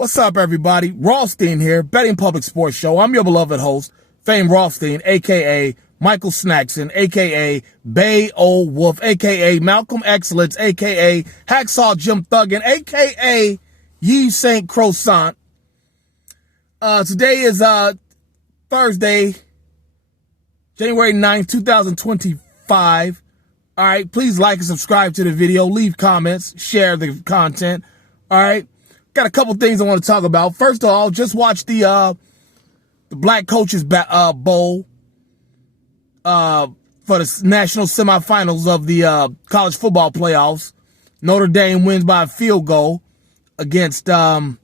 What's up, everybody? Rothstein here, Betting Public Sports Show. I'm your beloved host, Fame Rothstein, a.k.a. Michael Snackson, a.k.a. Bay Old Wolf, a.k.a. Malcolm Excellence, a.k.a. Hacksaw Jim Thuggin, a.k.a. Yves St. Croissant. Today is Thursday, January 9th, 2025. All right, please like and subscribe to the video, leave comments, share the content. All right, got a couple things I want to talk about. First of all, just watch the Black Coaches Bowl for the national semifinals of the college football playoffs. Notre Dame wins by a field goal against Penn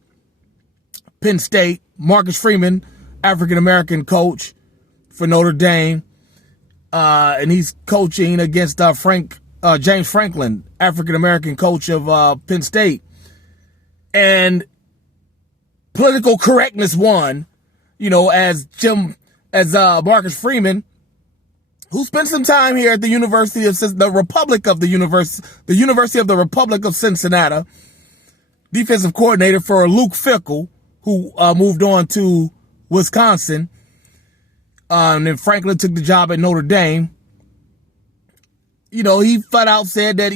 State. Marcus Freeman, African-American coach for Notre Dame, and he's coaching against James Franklin, African-American coach of Penn State. And political correctness won, as Marcus Freeman, who spent some time here at the University of the Republic of the University of the Republic of Cincinnati, defensive coordinator for Luke Fickell, who moved on to Wisconsin, and then Franklin took the job at Notre Dame. He flat out said that,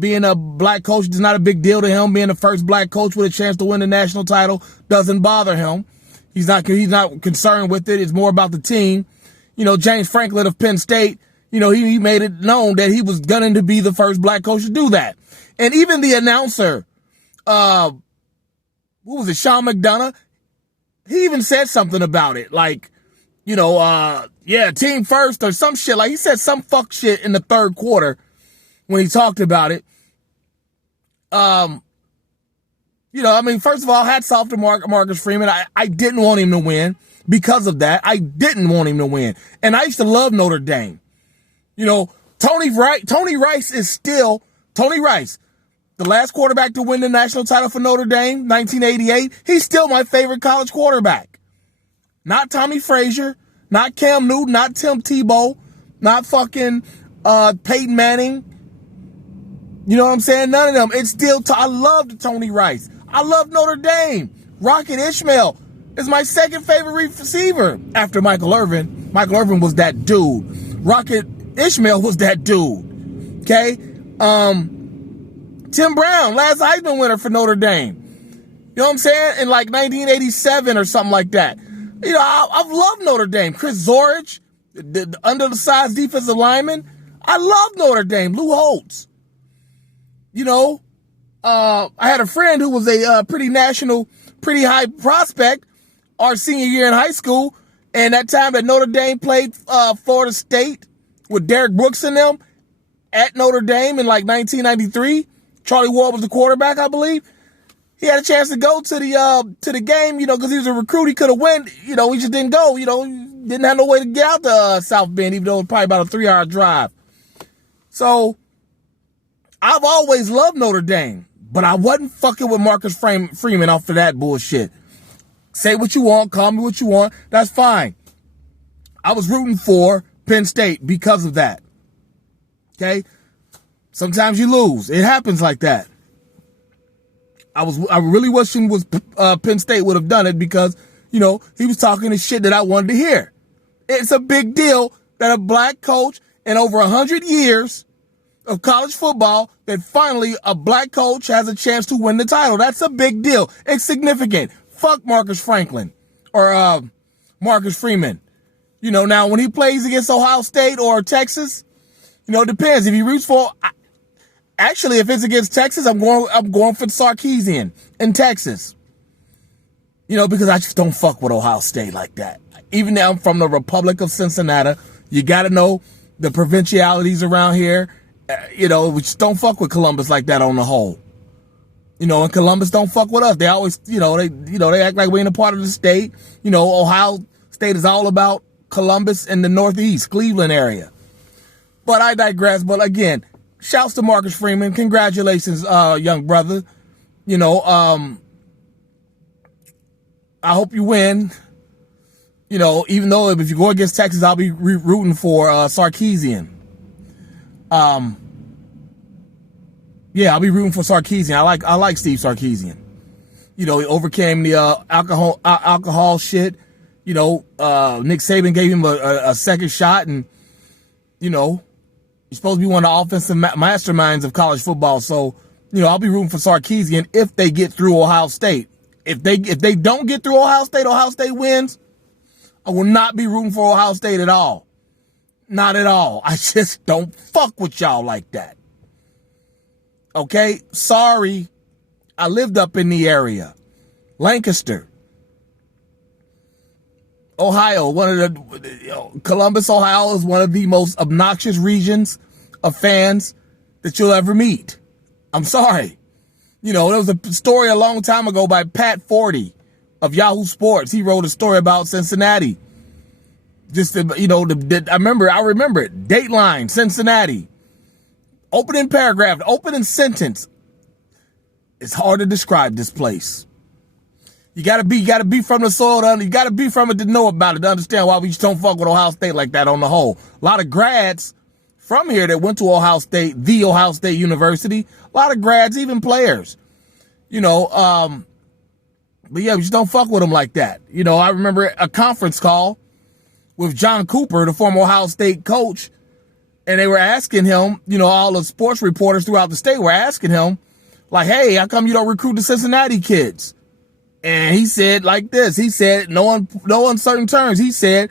being a black coach is not a big deal to him. Being the first black coach with a chance to win the national title doesn't bother him. He's not concerned with it. It's more about the team. James Franklin of Penn State, he made it known that he was gunning to be the first black coach to do that. And even the announcer, who was it, Sean McDonough, he even said something about it. Like, team first or some shit. Like, he said some fuck shit in the third quarter when he talked about it. First of all, hats off to Marcus Freeman. I didn't want him to win because of that. I didn't want him to win. And I used to love Notre Dame. Tony Rice is still Tony Rice, the last quarterback to win the national title for Notre Dame, 1988. He's still my favorite college quarterback. Not Tommy Frazier, not Cam Newton, not Tim Tebow, not fucking Peyton Manning. You know what I'm saying? None of them. It's still, I loved Tony Rice. I love Notre Dame. Rocket Ishmael is my second favorite receiver after Michael Irvin. Michael Irvin was that dude. Rocket Ishmael was that dude. Okay? Tim Brown, last Heisman winner for Notre Dame. You know what I'm saying? In like 1987 or something like that. I've loved Notre Dame. Chris Zorich, the undersized defensive lineman. I love Notre Dame. Lou Holtz. I had a friend who was a pretty high prospect our senior year in high school. And that time that Notre Dame played Florida State with Derek Brooks and them at Notre Dame in like 1993. Charlie Ward was the quarterback, I believe. He had a chance to go to the game, because he was a recruit. He could have went, he just didn't go. Didn't have no way to get out to South Bend, even though it was probably about a 3-hour drive. So I've always loved Notre Dame, but I wasn't fucking with Marcus Freeman off of that bullshit. Say what you want, call me what you want. That's fine. I was rooting for Penn State because of that. Okay? Sometimes you lose. It happens like that. I really wishing Penn State would have done it because, he was talking the shit that I wanted to hear. It's a big deal that a black coach in over 100 years of college football, that finally a black coach has a chance to win the title. That's a big deal. It's significant. Fuck Marcus Franklin or Marcus Freeman. Now when he plays against Ohio State or Texas, it depends. If he roots for, actually, if it's against Texas, I'm going for Sarkisian in Texas. Because I just don't fuck with Ohio State like that. Even though I'm from the Republic of Cincinnati, you got to know the provincialities around here. We just don't fuck with Columbus like that on the whole. And Columbus don't fuck with us. They always, they act like we ain't a part of the state. Ohio State is all about Columbus and the Northeast, Cleveland area. But I digress. But again, shouts to Marcus Freeman. Congratulations, young brother. I hope you win. Even though if you go against Texas, I'll be rooting for Sarkisian. Yeah, I'll be rooting for Sarkisian. I like Steve Sarkisian. He overcame the alcohol shit. Nick Saban gave him a second shot, and he's supposed to be one of the offensive masterminds of college football. So I'll be rooting for Sarkisian if they get through Ohio State. If they don't get through Ohio State wins, I will not be rooting for Ohio State at all. Not at all. I just don't fuck with y'all like that. Okay? Sorry. I lived up in the area. Lancaster, Ohio, Columbus, Ohio is one of the most obnoxious regions of fans that you'll ever meet. I'm sorry. There was a story a long time ago by Pat Forty of Yahoo Sports. He wrote a story about Cincinnati. I remember it. Dateline, Cincinnati. Opening paragraph, opening sentence. It's hard to describe this place. You gotta be from the soil. You gotta be from it to know about it, to understand why we just don't fuck with Ohio State like that on the whole. A lot of grads from here that went to Ohio State, the Ohio State University. A lot of grads, even players. But yeah, we just don't fuck with them like that. I remember a conference call with John Cooper, the former Ohio State coach, and they were asking him, all the sports reporters throughout the state were asking him, like, hey, how come you don't recruit the Cincinnati kids? And he said like this. He said, no uncertain terms. He said,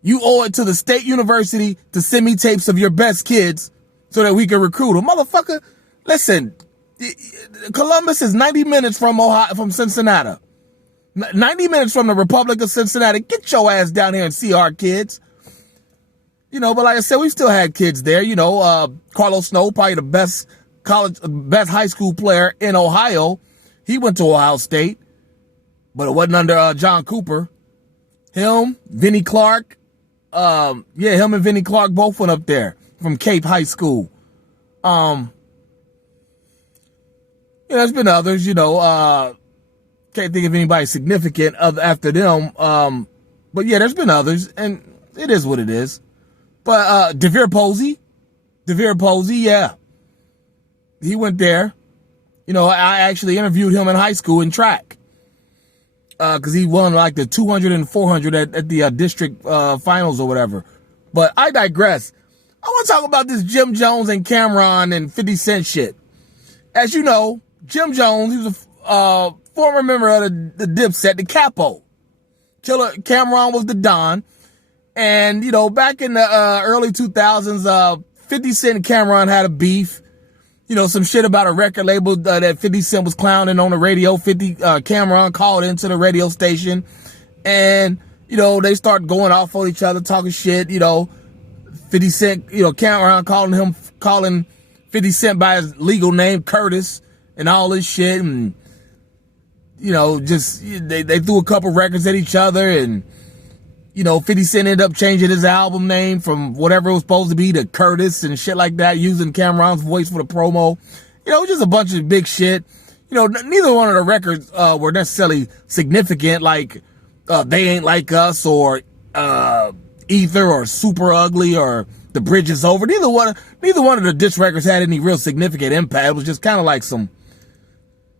you owe it to the state university to send me tapes of your best kids so that we can recruit them. Motherfucker, listen, Columbus is 90 minutes from Cincinnati. 90 minutes from the Republic of Cincinnati. Get your ass down here and see our kids. But like I said, we still had kids there. Carlos Snow, probably the best high school player in Ohio. He went to Ohio State, but it wasn't under John Cooper. Him, Vinnie Clark. Him and Vinnie Clark both went up there from Cape High School. There's been others, can't think of anybody significant after them. But yeah, there's been others, and it is what it is. But DeVere Posey, yeah. He went there. I actually interviewed him in high school in track. Because he won like the 200 and 400 at the district finals or whatever. But I digress. I want to talk about this Jim Jones and Cameron and 50 Cent shit. As you know, Jim Jones, he was a former member of the Dipset, the Capo. Killer Cameron was the Don. And, back in the early 2000s, 50 Cent and Cameron had a beef. Some shit about a record label that 50 Cent was clowning on the radio. Cameron called into the radio station. And, they start going off on each other, talking shit. 50 Cent, Cameron calling 50 Cent by his legal name, Curtis, and all this shit. And, they threw a couple records at each other. And, 50 Cent ended up changing his album name from whatever it was supposed to be to Curtis and shit like that, using Cameron's voice for the promo. Just a bunch of big shit. Neither one of the records were necessarily significant, like They Ain't Like Us or Ether or Super Ugly or The Bridge Is Over. Neither one of the diss records had any real significant impact. It was just kind of like some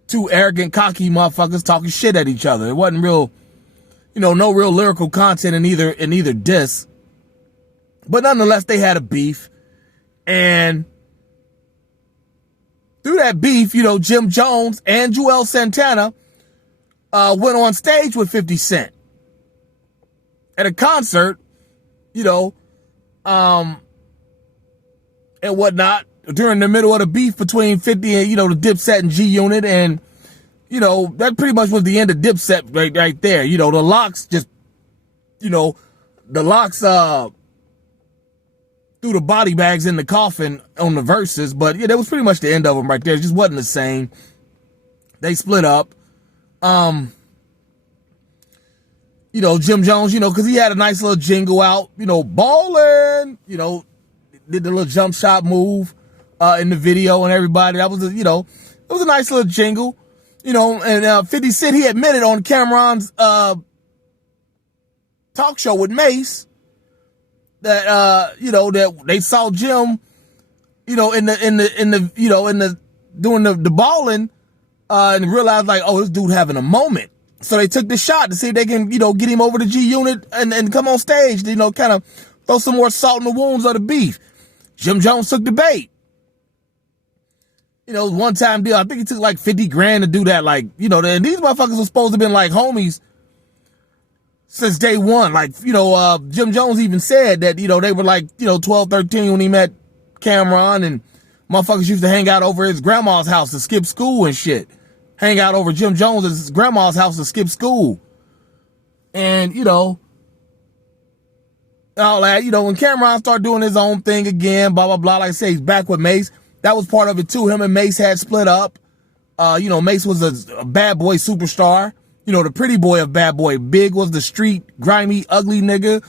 two arrogant, cocky motherfuckers talking shit at each other. It wasn't real, no real lyrical content in either diss. But nonetheless, they had a beef. And through that beef, Jim Jones and Joel Santana went on stage with 50 Cent at a concert, and whatnot, during the middle of the beef between 50 and, the Dipset and G Unit. And, that pretty much was the end of Dipset right there. The Locks just, the Locks threw the body bags in the coffin on the verses. But yeah, that was pretty much the end of them right there. It just wasn't the same. They split up. Jim Jones, because he had a nice little jingle out, ballin', did the little jump shot move in the video and everybody. That was, it was a nice little jingle, and 50 Cent, he admitted on Cameron's talk show with Mace that, that they saw Jim, doing the balling and realized like, oh, this dude having a moment. So they took the shot to see if they can, get him over to G Unit and come on stage, kind of throw some more salt in the wounds of the beef. Jim Jones took the bait. One time deal. I think he took like 50 grand to do that. Like, and these motherfuckers were supposed to have been like homies since day one. Like, Jim Jones even said that, they were like, 12, 13 when he met Cameron, and motherfuckers used to hang out over his grandma's house to skip school and shit. Hang out over Jim Jones' grandma's house to skip school. And, all that, when Cameron started doing his own thing again, blah, blah, blah, like I say, he's back with Mace. That was part of it too. Him and Mace had split up. Mace was a bad boy superstar. The pretty boy of bad boy. Big was the street, grimy, ugly nigga.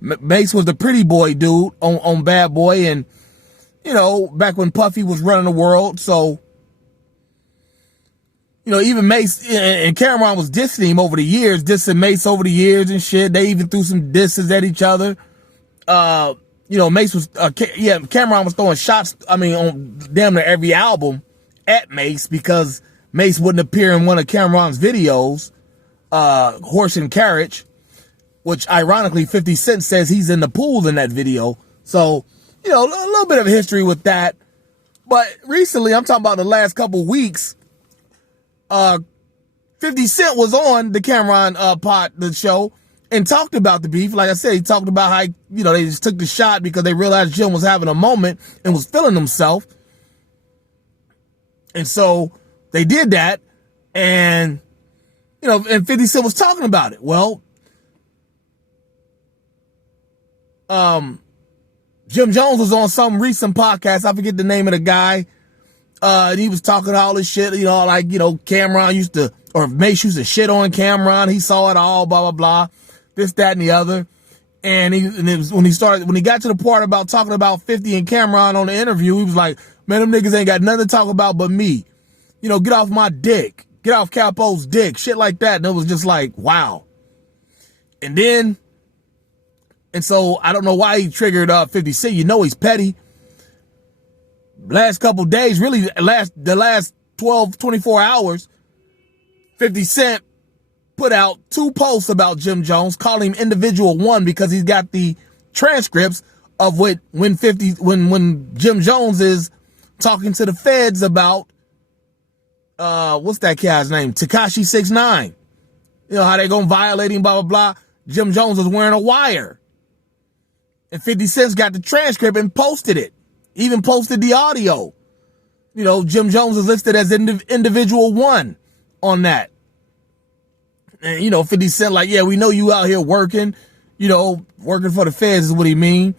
Mace was the pretty boy dude on Bad Boy. And, back when Puffy was running the world. So, even Mace and Cameron was dissing him over the years, dissing Mace over the years and shit. They even threw some disses at each other. Mace was, Cameron was throwing shots, on damn near every album at Mace because Mace wouldn't appear in one of Cameron's videos, Horse and Carriage, which ironically 50 Cent says he's in the pool in that video. So, a little bit of history with that. But recently, I'm talking about the last couple weeks, 50 Cent was on the Cameron the show, and talked about the beef. Like I said, he talked about how, they just took the shot because they realized Jim was having a moment and was feeling himself. And so they did that. And, and 50 Cent was talking about it. Well, Jim Jones was on some recent podcast. I forget the name of the guy. And he was talking all this shit, Cameron used to, or Mace used to shit on Cameron. He saw it all, blah, blah, blah. This, that, and the other. And it was when he got to the part about talking about 50 and Cameron on the interview, he was like, man, them niggas ain't got nothing to talk about but me. Get off my dick. Get off Capo's dick. Shit like that. And it was just like, wow. And so I don't know why he triggered 50 Cent. He's petty. Last couple days, really the last 12, 24 hours, 50 Cent put out 2 posts about Jim Jones, calling him individual one because he's got the transcripts of when Jim Jones is talking to the feds about what's that guy's name? Tekashi 6ix9ine. How they gonna violate him, blah, blah, blah. Jim Jones was wearing a wire. And 50 Cent's got the transcript and posted it. Even posted the audio. Jim Jones is listed as individual one on that. And, 50 Cent like, yeah, we know you out here working, working for the feds is what he mean.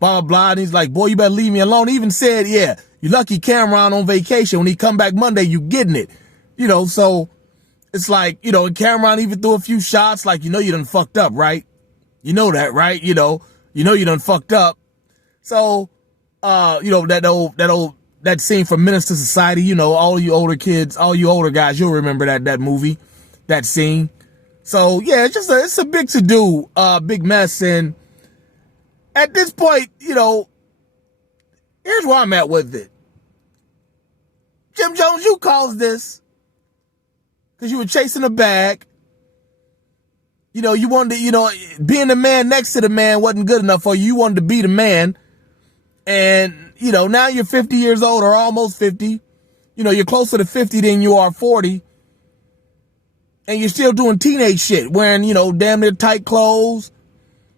Blah, blah, blah. And he's like, boy, you better leave me alone. He even said, yeah, you lucky Cameron on vacation. When he come back Monday, you getting it. So it's like, and Cameron even threw a few shots like, you done fucked up, right? You know that, right? You done fucked up. So, that scene from Menace to Society, all you older kids, all you older guys, you'll remember that movie, that scene. So yeah, it's a big to-do, big mess. And at this point, here's where I'm at with it. Jim Jones, you caused this because you were chasing a bag. You wanted to, being the man next to the man wasn't good enough for you. You wanted to be the man. And, now you're 50 years old or almost 50. You're closer to 50 than you are 40. And you're still doing teenage shit, wearing, damn near tight clothes,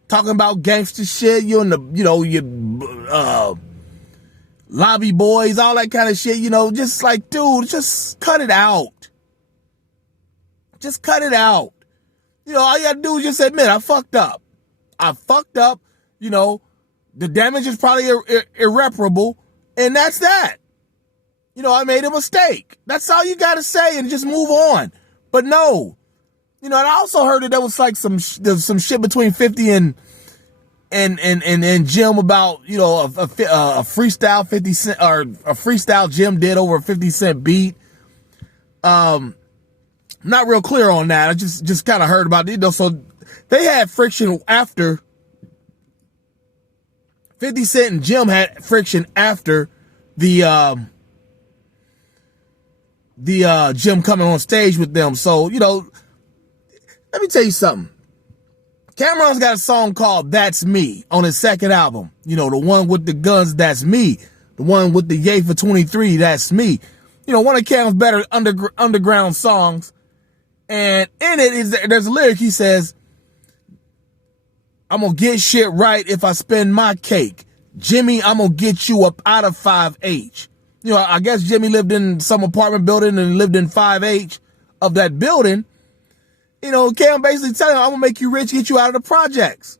talking about gangster shit. You're in the, your lobby boys, all that kind of shit. Just like, dude, just cut it out. Just cut it out. All you gotta do is just admit, I fucked up. The damage is probably irreparable, and that's that. I made a mistake. That's all you gotta say and just move on. But no, and I also heard that there was like some shit between 50 and Jim about, a freestyle 50 Cent or a freestyle Jim did over a 50 Cent beat. Not real clear on that. I just kind of heard about it. So they had friction after 50 Cent and Jim had friction after the the Jim coming on stage with them. So, you know, let me tell you something. Cameron's got a song called That's Me on his second album. You know, the one with the guns, That's Me. The one with the Yay for 23, That's Me. You know, one of Cam's better underground songs. And in it, there's a lyric, he says, I'm gonna get shit right if I spend my cake. Jimmy, I'm gonna get you up out of 5H. You know, I guess Jimmy lived in some apartment building and lived in 5H of that building. You know, Cam basically telling him, I'm gonna make you rich, get you out of the projects.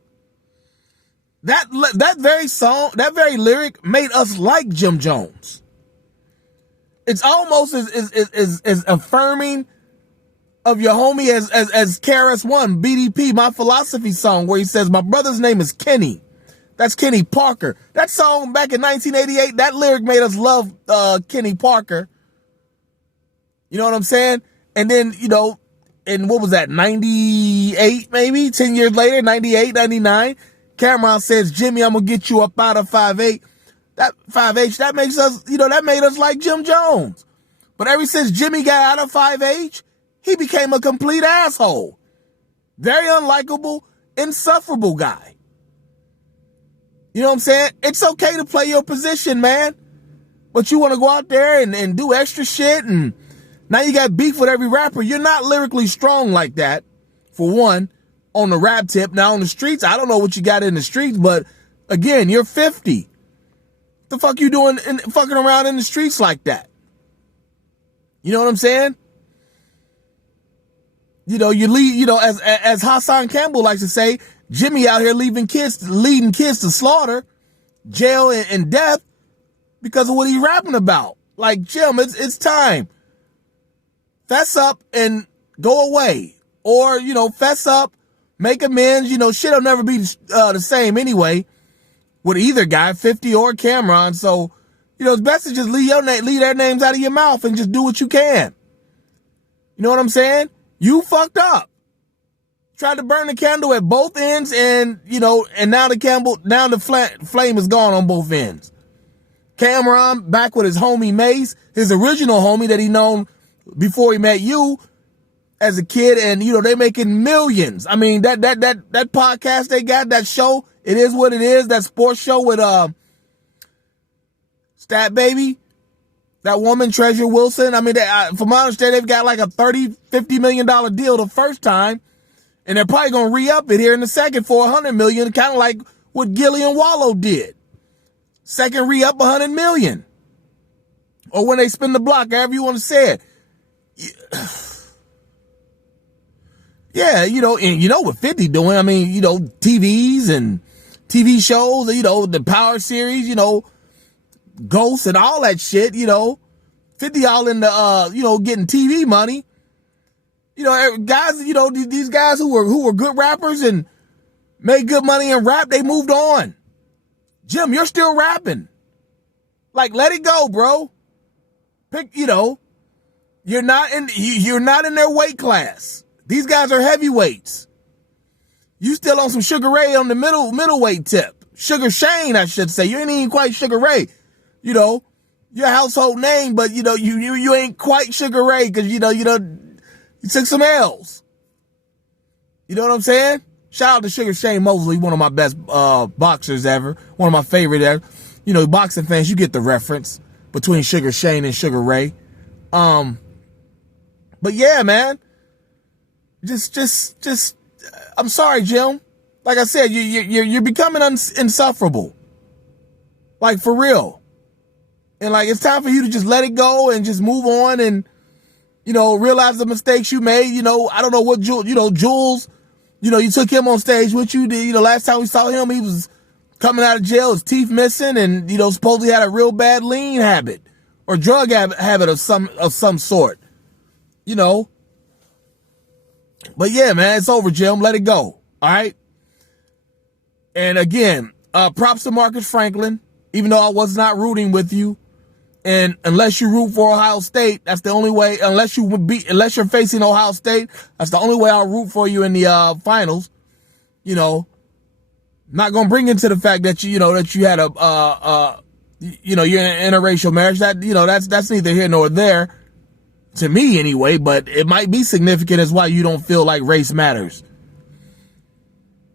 That very song, that very lyric made us like Jim Jones. It's almost as affirming of your homie as KRS-One, BDP, My Philosophy song, where he says, my brother's name is Kenny. That's Kenny Parker. That song back in 1988, that lyric made us love Kenny Parker. You know what I'm saying? And then, you know, in what was that, 98 maybe? 10 years later, 98, 99, Cameron says, Jimmy, I'm gonna get you up out of 5'8". That 5H, that makes us, you know, that made us like Jim Jones. But ever since Jimmy got out of 5H, he became a complete asshole. Very unlikable, insufferable guy. You know what I'm saying? It's okay to play your position, man. But you want to go out there and do extra shit, and now you got beef with every rapper. You're not lyrically strong like that, for one, on the rap tip. Now, on the streets, I don't know what you got in the streets, but again, you're 50. The fuck you doing fucking around in the streets like that? You know what I'm saying? You know, you lead, you know, as Hassan Campbell likes to say, Jimmy out here leading kids to slaughter, jail, and death because of what he's rapping about. Like, Jim, it's time. Fess up and go away. Or, you know, fess up, make amends. You know, shit'll never be the same anyway with either guy, 50 or Cameron. So, you know, it's best to just leave their names out of your mouth and just do what you can. You know what I'm saying? You fucked up. Tried to burn the candle at both ends, and, you know, and now the flame is gone on both ends. Cameron back with his homie Mace, his original homie that he known before he met you as a kid, and, you know, they making millions. I mean, that podcast they got, that show, it is what it is, that sports show with Stat Baby, that woman, Treasure Wilson. I mean, from my understanding, they've got like a $50 million deal the first time. And they're probably going to re-up it here in the second for $100 million, kind of like what Gilly and Wallow did. Second re-up, $100 million. Or when they spin the block, however you want to say it. Yeah, you know, and you know what 50 doing. I mean, you know, TVs and TV shows, you know, the Power series, you know, Ghosts and all that shit, you know. 50 all in the, you know, getting TV money. You know, guys, you know, these guys who were good rappers and made good money in rap, they moved on. Jim, you're still rapping. Like, let it go, bro. You know, you're not in their weight class. These guys are heavyweights. You still on some Sugar Ray on the middleweight tip. Sugar Shane, I should say. You ain't even quite Sugar Ray. You know, you're a household name, but you know, you ain't quite Sugar Ray because you took some L's. You know what I'm saying? Shout out to Sugar Shane Mosley, one of my best boxers ever. One of my favorite ever. You know, boxing fans, you get the reference between Sugar Shane and Sugar Ray. But yeah, man. Just I'm sorry, Jim. Like I said, you're becoming insufferable. Like, for real. And like, it's time for you to just let it go and just move on and, you know, realize the mistakes you made. You know, I don't know what Jules, you know, you took him on stage with you. You know, last time we saw him, he was coming out of jail, his teeth missing, and, you know, supposedly had a real bad lean habit or drug habit of some sort, you know. But yeah, man, it's over, Jim. Let it go. All right. And again, props to Marcus Franklin, even though I was not rooting with you. And unless you root for Ohio State, that's the only way. Unless you're facing Ohio State, that's the only way I'll root for you in the finals. You know, not gonna bring into the fact that you had you're in an interracial marriage. That, you know, that's neither here nor there. to me anyway, but it might be significant as why you don't feel like race matters.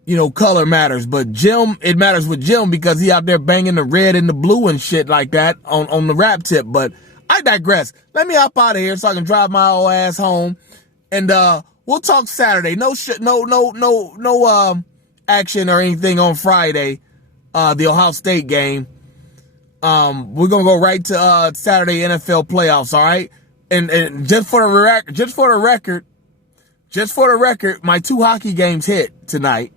You know, color matters, but Jim, it matters with Jim because he out there banging the red and the blue and shit like that on the rap tip. But I digress. Let me hop out of here so I can drive my old ass home, and we'll talk Saturday. No action or anything on Friday. The Ohio State game. We're gonna go right to Saturday NFL playoffs. All right, and just for the record, my 2 hockey games hit tonight.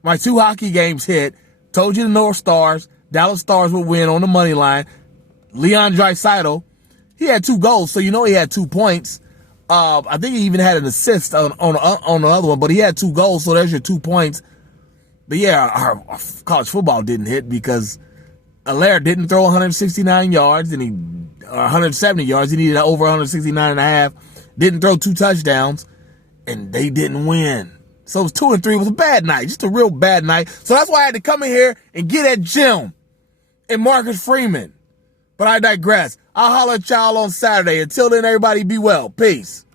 My 2 hockey games hit. Told you the North Stars, Dallas Stars would win on the money line. Leon Draisaitl, he had 2 goals, so you know he had 2 points. I think he even had an assist on the other one, but he had 2 goals, so there's your 2 points. But yeah, our college football didn't hit because Allaire didn't throw 169 yards, and 170 yards. He needed over 169 and a half. Didn't throw 2 touchdowns, and they didn't win. So it was 2 and 3. It was a bad night, just a real bad night. So that's why I had to come in here and get at Jim and Marcus Freeman. But I digress. I'll holler at y'all on Saturday. Until then, everybody be well. Peace.